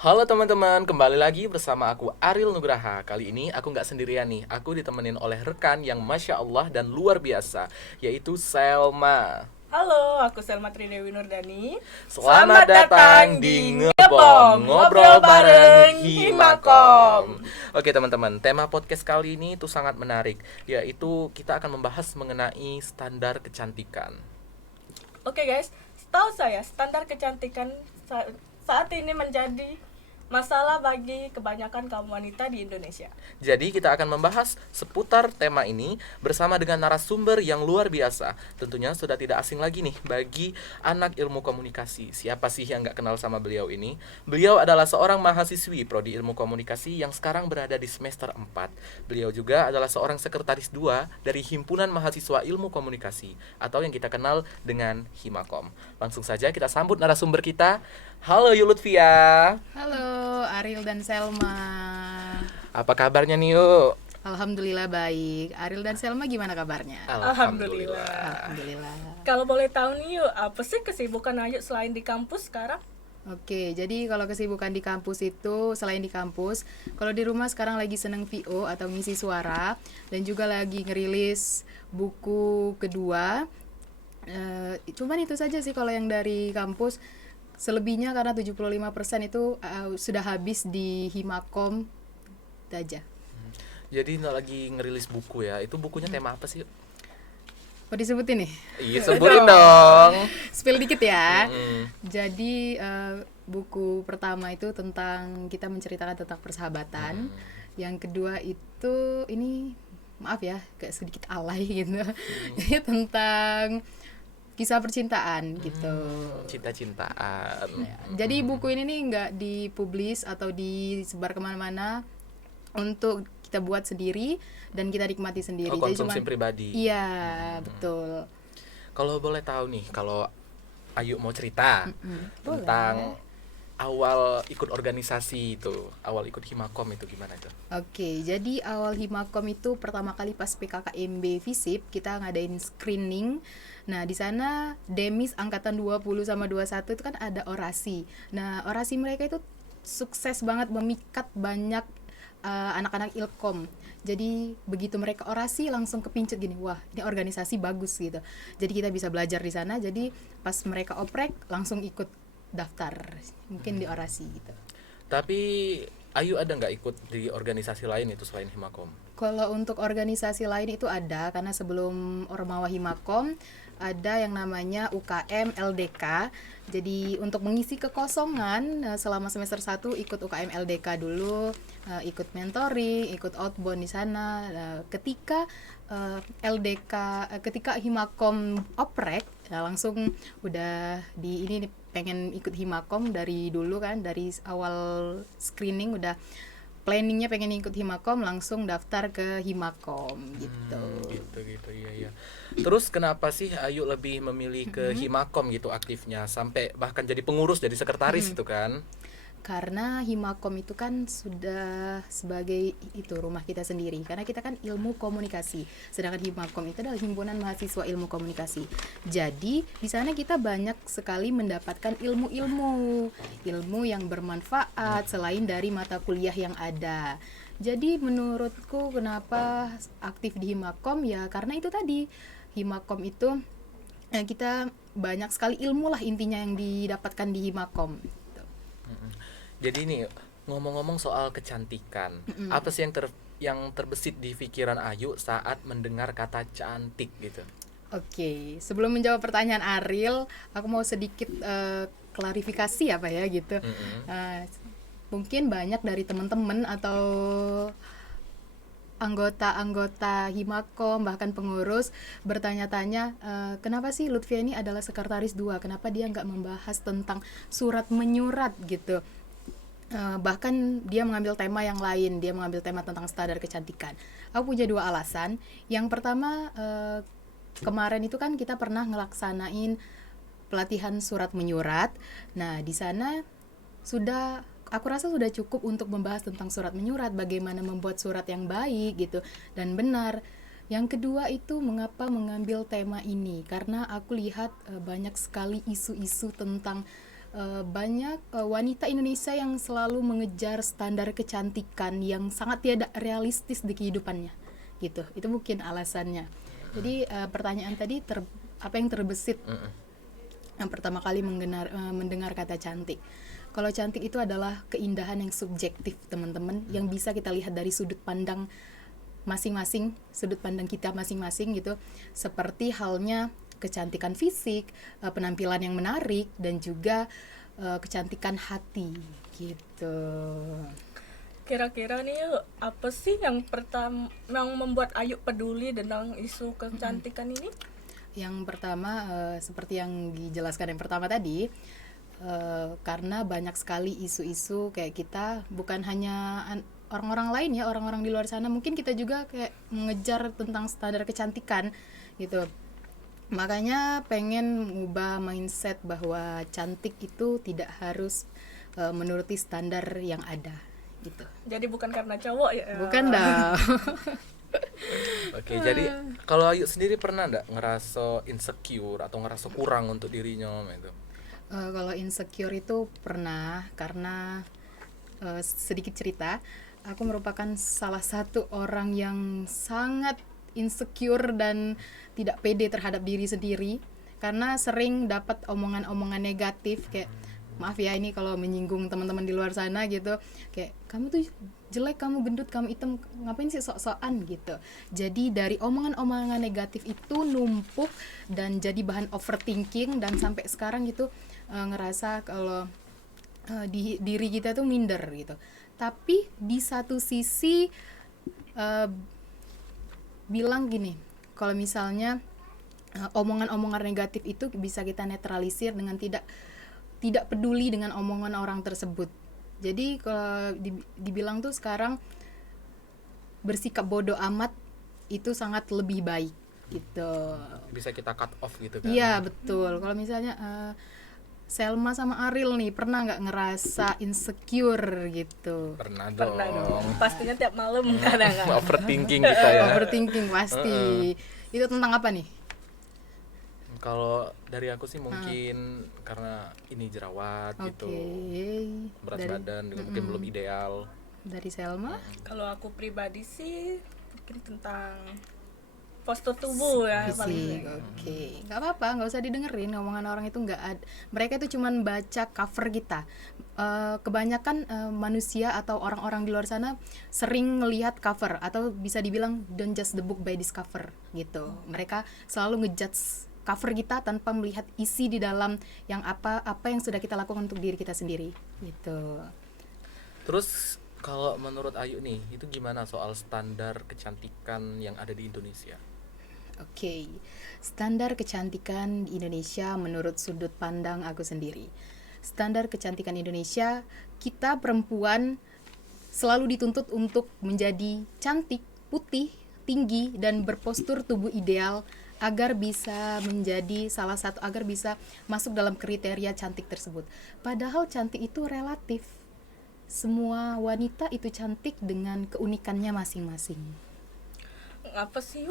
Halo teman-teman, kembali lagi bersama aku Ariel Nugraha. Kali ini aku nggak sendirian nih, aku ditemenin oleh rekan yang Masya Allah dan luar biasa, yaitu Selma. Halo, aku Selma Tridewi Nurdani. Selamat Selamat datang datang di di Ngebom, Ngebom, ngobrol ngobrol bareng bareng Himakom. Himakom. Oke teman-teman, tema podcast kali ini tuh sangat menarik, yaitu kita akan membahas mengenai standar kecantikan. Oke guys, setahu saya standar kecantikan saat ini menjadi masalah bagi kebanyakan kaum wanita di Indonesia. Jadi kita akan membahas seputar tema ini bersama dengan narasumber yang luar biasa. Tentunya sudah tidak asing lagi nih bagi anak ilmu komunikasi. Siapa sih yang nggak kenal sama beliau ini? Beliau adalah seorang mahasiswi prodi ilmu komunikasi yang sekarang berada di semester 4. Beliau juga adalah seorang sekretaris 2 dari Himpunan Mahasiswa Ilmu Komunikasi atau yang kita kenal dengan Himakom. Langsung saja kita sambut narasumber kita. Halo Yulutfia. Halo, Ariel dan Selma. Apa kabarnya nih yuk? Alhamdulillah baik. Ariel dan Selma gimana kabarnya? Alhamdulillah. Alhamdulillah. Kalau boleh tahu nih yuk, apa sih kesibukan Ayu selain di kampus sekarang? Oke, jadi kalau kesibukan di kampus itu selain di kampus, kalau di rumah sekarang lagi seneng VO atau ngisi suara dan juga lagi ngerilis buku kedua. Cuman itu saja sih kalau yang dari kampus. Selebihnya karena 75% itu sudah habis di Himakom itu aja. Jadi lagi ngerilis buku ya. Itu bukunya tema apa sih? Mau disebutin nih? Iya, sebutin dong. Spill dikit ya. Mm-mm. Jadi buku pertama itu tentang kita menceritakan tentang persahabatan. Yang kedua itu ini maaf ya, kayak sedikit alay gitu. Jadi tentang kisah percintaan gitu. Cinta-cintaan. Jadi buku ini nih nggak dipublis atau disebar kemana-mana, untuk kita buat sendiri dan kita nikmati sendiri. Oh, Jadi konsumsi pribadi. iya, betul. Kalau boleh tahu nih, kalau Ayu mau cerita Boleh. tentang awal ikut organisasi itu, awal ikut Himakom itu gimana itu? Oke, jadi awal Himakom itu pertama kali pas PKKMB FISIP kita ngadain screening. Nah, di sana Demis angkatan 20 sama 21 itu kan ada orasi. Nah, orasi mereka itu sukses banget memikat banyak anak-anak Ilkom. Jadi begitu mereka orasi langsung kepincut gini, wah ini organisasi bagus gitu. Jadi kita bisa belajar di sana. Jadi pas mereka oprek langsung ikut daftar, mungkin di orasi gitu. Tapi Ayu ada nggak ikut di organisasi lain itu selain Himakom? Kalau untuk organisasi lain itu ada, karena sebelum Ormawa Himakom ada yang namanya UKM LDK. Jadi untuk mengisi kekosongan selama semester 1 ikut UKM LDK dulu, ikut mentoring, ikut outbound di sana. Ketika ketika Himakom oprek, langsung udah di ini nih, pengen ikut Himakom dari dulu kan, dari awal screening udah planningnya pengen ikut Himakom, langsung daftar ke Himakom gitu. Gitu iya iya. Terus kenapa sih Ayu lebih memilih ke Himakom gitu aktifnya sampai bahkan jadi pengurus, jadi sekretaris itu kan? Karena Himakom itu kan sudah sebagai itu rumah kita sendiri, karena kita kan ilmu komunikasi, sedangkan Himakom itu adalah himpunan mahasiswa ilmu komunikasi. Jadi di sana kita banyak sekali mendapatkan ilmu yang bermanfaat selain dari mata kuliah yang ada. Jadi menurutku kenapa aktif di Himakom ya karena itu tadi, Himakom itu kita banyak sekali ilmu lah intinya yang didapatkan di Himakom. Jadi nih ngomong-ngomong soal kecantikan, apa sih yang terbesit di pikiran Ayu saat mendengar kata cantik gitu? Oke, sebelum menjawab pertanyaan Ariel, aku mau sedikit klarifikasi apa ya gitu. Mungkin banyak dari teman-teman atau anggota-anggota Himakom bahkan pengurus bertanya-tanya, kenapa sih Lutfia ini adalah sekretaris 2, kenapa dia nggak membahas tentang surat menyurat gitu. Bahkan dia mengambil tema yang lain, dia mengambil tema tentang standar kecantikan. Aku punya 2 alasan. Yang pertama, kemarin itu kan kita pernah ngelaksanain pelatihan surat menyurat. Nah, di sana aku rasa sudah cukup untuk membahas tentang surat menyurat, bagaimana membuat surat yang baik gitu dan benar. Yang kedua itu mengapa mengambil tema ini, karena aku lihat banyak sekali isu-isu tentang banyak wanita Indonesia yang selalu mengejar standar kecantikan yang sangat tidak realistis di kehidupannya gitu. Itu mungkin alasannya. Jadi pertanyaan tadi apa yang terbesit yang pertama kali mendengar kata cantik. Kalau cantik itu adalah keindahan yang subjektif, teman-teman, yang bisa kita lihat dari sudut pandang masing-masing, sudut pandang kita masing-masing gitu. Seperti halnya kecantikan fisik, penampilan yang menarik, dan juga kecantikan hati gitu. Kira-kira nih apa sih yang membuat Ayu peduli tentang isu kecantikan ini? Yang pertama seperti yang dijelaskan yang pertama tadi, karena banyak sekali isu-isu kayak kita, bukan hanya orang-orang lain ya, orang-orang di luar sana, mungkin kita juga kayak mengejar tentang standar kecantikan gitu. Makanya pengen mengubah mindset bahwa cantik itu tidak harus menuruti standar yang ada gitu. Jadi bukan karena cowok ya? Bukan dah. Oke, jadi kalau Ayu sendiri pernah nggak ngerasa insecure atau ngerasa kurang untuk dirinya gitu? Kalau insecure itu pernah, karena sedikit cerita, aku merupakan salah satu orang yang sangat insecure dan tidak pede terhadap diri sendiri, karena sering dapat omongan-omongan negatif kayak, maaf ya ini kalau menyinggung teman-teman di luar sana gitu, kayak kamu tuh jelek, kamu gendut, kamu hitam, ngapain sih sok-sokan gitu. Jadi dari omongan-omongan negatif itu numpuk dan jadi bahan overthinking, dan sampai sekarang gitu ngerasa kalau diri kita tuh minder gitu. Tapi di satu sisi bilang gini, kalau misalnya omongan-omongan negatif itu bisa kita netralisir dengan tidak peduli dengan omongan orang tersebut. Jadi kalau dibilang tuh sekarang bersikap bodoh amat itu sangat lebih baik gitu. Bisa kita cut off gitu kan? Iya betul. Kalau misalnya Selma sama Ariel nih, pernah nggak ngerasa insecure gitu? Pernah Pernah dong. dong. Pastinya tiap malam kadang-kadang. Overthinking kita ya. Overthinking pasti. Itu tentang apa nih? Kalau dari aku sih mungkin karena ini jerawat gitu, berat badan juga mungkin belum ideal. Dari Selma? Kalau aku pribadi sih mungkin tentang postur tubuh ya paling. Oke, nggak apa-apa, nggak usah didengerin omongan orang itu, nggak ada. Mereka itu cuman baca cover kita. Kebanyakan manusia atau orang-orang di luar sana sering ngelihat cover, atau bisa dibilang don't judge the book by this cover gitu. Mereka selalu ngejudge cover kita tanpa melihat isi di dalam yang apa yang sudah kita lakukan untuk diri kita sendiri gitu. Terus kalau menurut Ayu nih, itu gimana soal standar kecantikan yang ada di Indonesia? Oke, standar kecantikan di Indonesia menurut sudut pandang aku sendiri. Standar kecantikan Indonesia, kita perempuan selalu dituntut untuk menjadi cantik, putih, tinggi, dan berpostur tubuh ideal agar bisa menjadi agar bisa masuk dalam kriteria cantik tersebut. Padahal cantik itu relatif. Semua wanita itu cantik dengan keunikannya masing-masing. Apa sih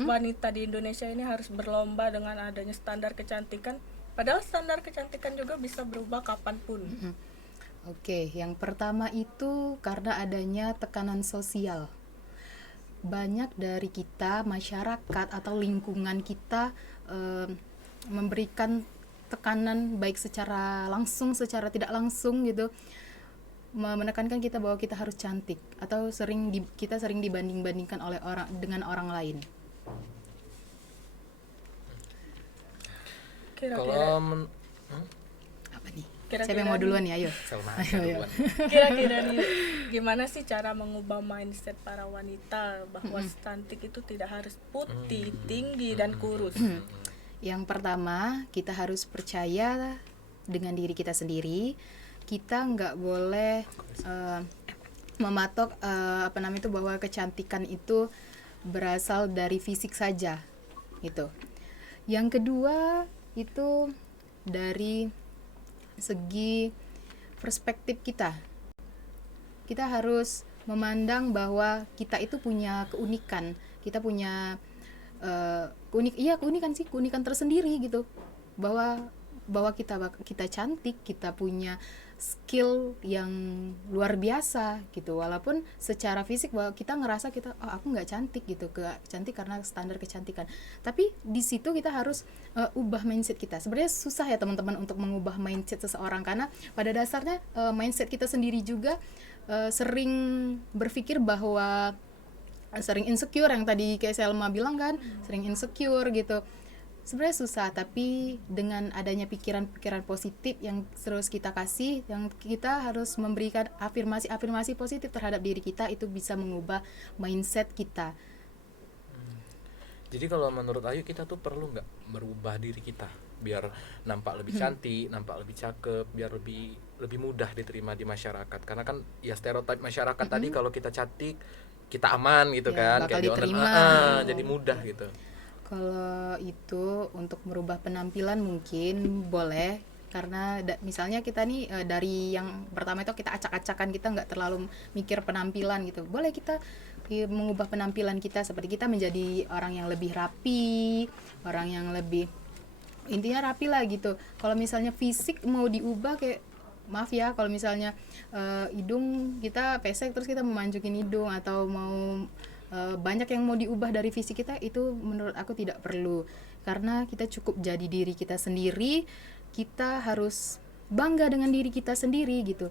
wanita di Indonesia ini harus berlomba dengan adanya standar kecantikan? Padahal standar kecantikan juga bisa berubah kapanpun. Oke, yang pertama itu karena adanya tekanan sosial. Banyak dari kita, masyarakat atau lingkungan kita memberikan tekanan baik secara langsung, secara tidak langsung gitu, menekankan kita bahwa kita harus cantik, atau kita sering dibanding-bandingkan dengan orang lain. Kira-kira Apa nih? Kira-kira Siapa yang mau duluan nih? Ayo. Selma Ayo. duluan. kira-kira nih gimana sih cara mengubah mindset para wanita bahwa cantik itu tidak harus putih, tinggi, dan kurus? Yang pertama, kita harus percaya dengan diri kita sendiri. Kita nggak boleh mematok bahwa kecantikan itu berasal dari fisik saja gitu. Yang kedua itu dari segi perspektif kita. Kita harus memandang bahwa kita itu punya keunikan. Kita punya keunikan tersendiri gitu. Bahwa bahwa kita cantik, kita punya skill yang luar biasa gitu, walaupun secara fisik bahwa kita ngerasa aku nggak cantik gitu, cantik karena standar kecantikan, tapi di situ kita harus ubah mindset kita. Sebenarnya susah ya teman-teman untuk mengubah mindset seseorang, karena pada dasarnya mindset kita sendiri juga sering berpikir bahwa sering insecure, yang tadi kayak Selma bilang kan, sering insecure gitu. Sebenarnya susah, tapi dengan adanya pikiran-pikiran positif yang terus kita kasih, yang kita harus memberikan afirmasi positif terhadap diri kita, itu bisa mengubah mindset kita. Jadi kalau menurut Ayu, kita tuh perlu nggak merubah diri kita biar nampak lebih cantik, nampak lebih cakep, biar lebih mudah diterima di masyarakat? Karena kan ya stereotip masyarakat tadi kalau kita cantik kita aman gitu Ya, kan, bakal kayak diterima. jadi mudah gitu. Kalau itu untuk merubah penampilan mungkin boleh, karena misalnya kita nih dari yang pertama itu kita acak-acakan, kita nggak terlalu mikir penampilan gitu, boleh kita mengubah penampilan kita seperti kita menjadi orang yang lebih rapi, orang yang lebih intinya rapi lah gitu. Kalau misalnya fisik mau diubah, kayak maaf ya, kalau misalnya hidung kita pesek terus kita memanjukin hidung, atau mau banyak yang mau diubah dari fisik kita, itu menurut aku tidak perlu, karena kita cukup jadi diri kita sendiri. Kita harus bangga dengan diri kita sendiri gitu.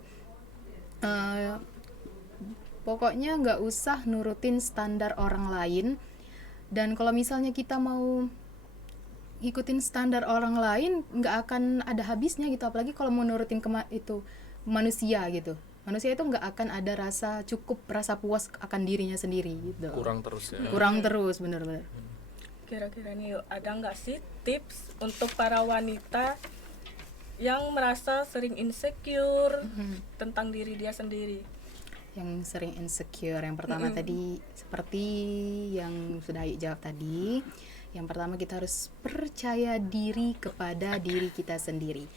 Pokoknya nggak usah nurutin standar orang lain, dan kalau misalnya kita mau ikutin standar orang lain nggak akan ada habisnya gitu, apalagi kalau mau nurutin itu manusia gitu. Manusia itu nggak akan ada rasa cukup, rasa puas akan dirinya sendiri gitu. Kurang terus ya. Kurang terus, bener-bener. Kira-kira nih ada nggak sih tips untuk para wanita yang merasa sering insecure tentang diri dia sendiri? Yang sering insecure, yang pertama tadi seperti yang sudah Ayu jawab tadi, yang pertama kita harus percaya diri kepada diri kita sendiri.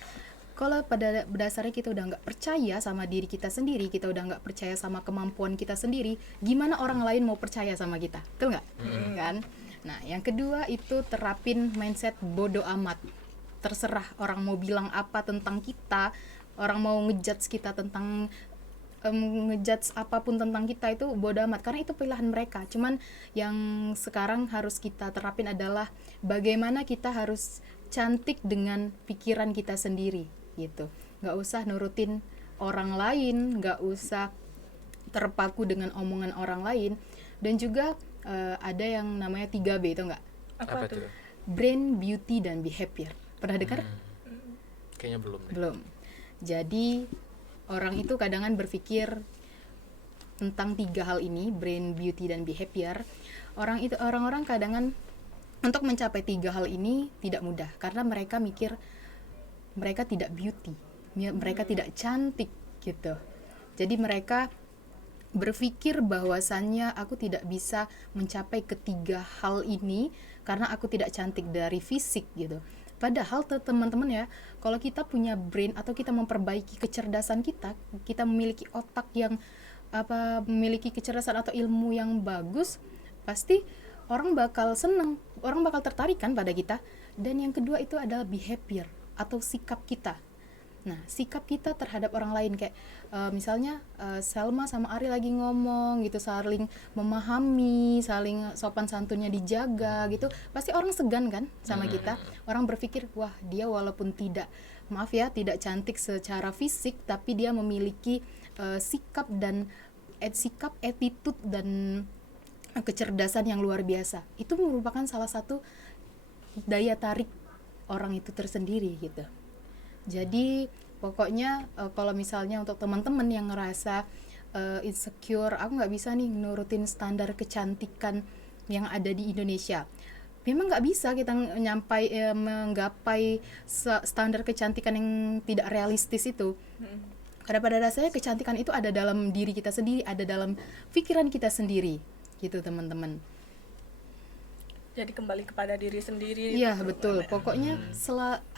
Kalau pada dasarnya kita udah nggak percaya sama diri kita sendiri, kita udah nggak percaya sama kemampuan kita sendiri, gimana orang lain mau percaya sama kita, betul nggak? Kan? Nah, yang kedua itu terapin mindset bodo amat. Terserah orang mau bilang apa tentang kita, orang mau ngejudge kita tentang ngejudge apapun tentang kita, itu bodo amat, karena itu pilihan mereka. Cuman yang sekarang harus kita terapin adalah bagaimana kita harus cantik dengan pikiran kita sendiri gitu. Nggak usah nurutin orang lain, nggak usah terpaku dengan omongan orang lain. Dan juga ada yang namanya 3B, itu nggak? Apa tuh? Brain, beauty, dan behavior. Pernah dengar? Kayaknya belum deh. Belum. Jadi orang itu kadang berpikir tentang 3 hal ini, brain, beauty, dan behavior. Orang-orang kadang untuk mencapai 3 hal ini tidak mudah, karena mereka mikir mereka tidak beauty, mereka tidak cantik gitu. Jadi mereka berpikir bahwasannya aku tidak bisa mencapai ketiga hal ini karena aku tidak cantik dari fisik gitu. Padahal teman-teman ya, kalau kita punya brain atau kita memperbaiki kecerdasan kita, kita memiliki otak yang memiliki kecerdasan atau ilmu yang bagus, pasti orang bakal seneng, orang bakal tertarik kan pada kita. Dan yang kedua itu adalah behavior atau sikap kita. Nah, sikap kita terhadap orang lain, kayak misalnya Selma sama Ari lagi ngomong gitu, saling memahami, saling sopan santunnya dijaga gitu, pasti orang segan kan sama kita. Orang berpikir, wah dia walaupun tidak cantik secara fisik, tapi dia memiliki sikap, attitude dan kecerdasan yang luar biasa. Itu merupakan salah satu daya tarik orang itu tersendiri gitu. Jadi pokoknya kalau misalnya untuk teman-teman yang ngerasa insecure, aku nggak bisa nih nurutin standar kecantikan yang ada di Indonesia. Memang nggak bisa kita menggapai standar kecantikan yang tidak realistis itu. Karena pada dasarnya kecantikan itu ada dalam diri kita sendiri, ada dalam pikiran kita sendiri, gitu teman-teman. Jadi kembali kepada diri sendiri. Iya betul, pokoknya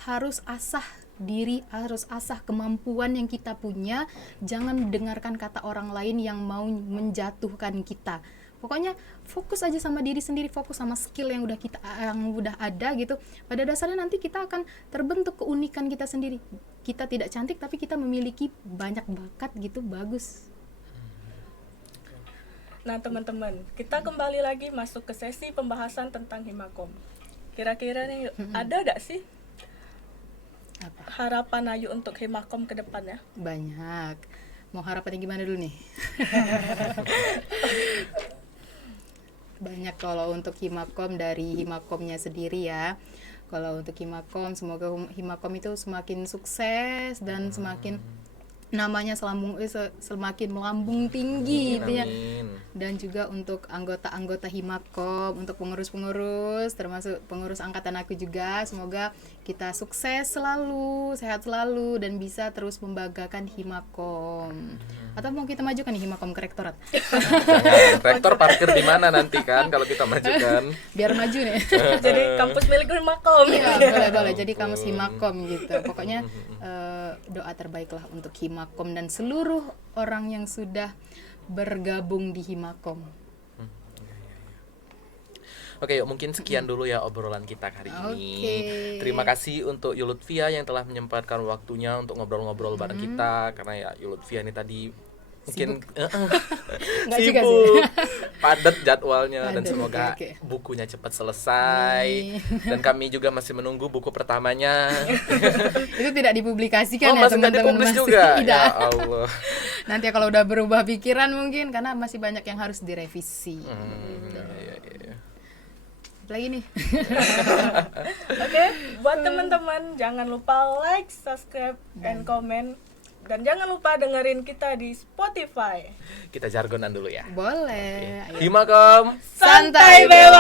harus asah diri, harus asah kemampuan yang kita punya. Jangan dengarkan kata orang lain yang mau menjatuhkan kita. Pokoknya fokus aja sama diri sendiri, fokus sama skill yang udah ada gitu. Pada dasarnya nanti kita akan terbentuk keunikan kita sendiri. Kita tidak cantik tapi kita memiliki banyak bakat gitu, bagus. Nah teman-teman, kita kembali lagi masuk ke sesi pembahasan tentang Himakom. Kira-kira nih ada gak sih Apa? harapan Ayu untuk Himakom ke depannya? Banyak. Mau harapannya gimana dulu nih? Banyak kalau untuk Himakom, dari Himakomnya sendiri ya. Kalau untuk Himakom, semoga Himakom itu semakin sukses dan semakin namanya semakin melambung tinggi gitu ya. Amin. Dan juga untuk anggota-anggota Himakom, untuk pengurus-pengurus, termasuk pengurus angkatan aku juga, semoga kita sukses selalu, sehat selalu, dan bisa terus membanggakan Himakom. Atau mau kita majukan nih Himakom ke rektorat? Jangan, rektor parkir di mana nanti kan kalau kita majukan. Biar maju nih. Jadi kampus milik Himakom. Iya, boleh. Jadi kamus Himakom gitu. Pokoknya doa terbaiklah untuk Himakom dan seluruh orang yang sudah bergabung di Himakom. Oke, yuk mungkin sekian dulu ya obrolan kita kali ini. Oke. Terima kasih untuk Yulutvia yang telah menyempatkan waktunya untuk ngobrol-ngobrol bareng kita, karena ya Yulutvia ini tadi mungkin Nggak juga sibuk, padat jadwalnya, dan Padat, semoga oke. bukunya cepat selesai. Amin. Dan kami juga masih menunggu buku pertamanya. Itu tidak dipublikasikan Oh, ya masih nggak teman-teman, dipublis masih juga? tidak. Ya Allah. Nanti kalau udah berubah pikiran mungkin karena masih banyak yang harus direvisi. Iya. Lagi nih. Oke, buat teman-teman jangan lupa like, subscribe, and comment. Dan jangan lupa dengerin kita di Spotify. Kita jargonan dulu ya. Boleh. Ayo. Himakom. Santai, Beo.